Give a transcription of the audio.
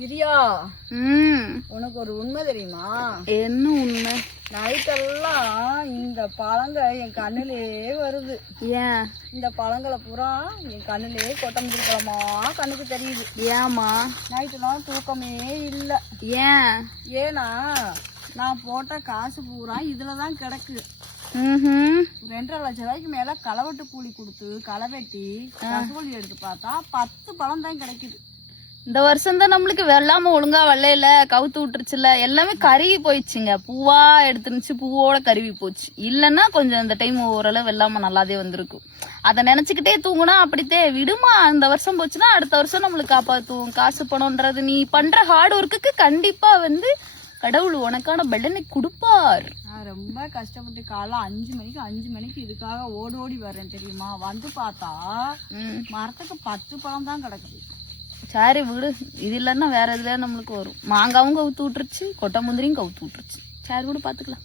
பிரியா, உனக்கு ஒரு உண்மை தெரியுமா? என்ன உண்மை? நைட்டெல்லாம் இந்த பழங்க என் கண்ணுலே வருது. ஏன் இந்த பழங்களை பூரா என் கண்ணுலே கொட்டமுந்திரி பழமா கண்ணுக்கு தெரியுது. ஏமா நைட்டெல்லாம் தூக்கமே இல்லை. ஏன்? ஏன்னா நான் போட்ட காசு பூரா இதுலதான் கிடக்கு. 2.5 லட்சம் ரூபாய்க்கு மேல களவெட்டு கூலி கொடுத்து களை வெட்டி ரசகூலி எடுத்து பார்த்தா 10 பழம் தான் கிடைக்குது. இந்த வருஷம் தான் நம்மளுக்கு வெள்ளாம ஒழுங்கா வெள்ளையில கவுத்து விட்டுருச்சுல, எல்லாமே கருவி போயிடுச்சுங்க. பூவா எடுத்துருந்துச்சு, பூவோட கருவி போச்சு. இல்லன்னா கொஞ்சம் இந்த டைம் ஓரளவு வெள்ளாம நல்லாதே வந்திருக்கும். அதை நினைச்சுக்கிட்டே தூங்குனா அப்படித்தே விடுமா. இந்த வருஷம் போச்சுன்னா அடுத்த வருஷம் நம்மளுக்கு காப்பாத்தும். காசு பணம்ன்றது நீ பண்ற ஹார்ட் ஒர்க்குக்கு கண்டிப்பா கடவுள் உனக்கான பலனை கொடுப்பார். நான் ரொம்ப கஷ்டப்பட்டு காலைல 5 மணிக்கு இதுக்காக ஓடி வரேன் தெரியுமா? வந்து பார்த்தா மரத்துக்கு 10 பழம் தான் கிடக்குது. சரி விடு, இது இல்லைன்னா வேற எதுல நம்மளுக்கு வரும். மாங்காவும் கவுத்து விட்டுருச்சு, கொட்டை முந்திரியும் கவுத்து விட்டுருச்சு. சரி விடு, பாத்துக்கலாம்.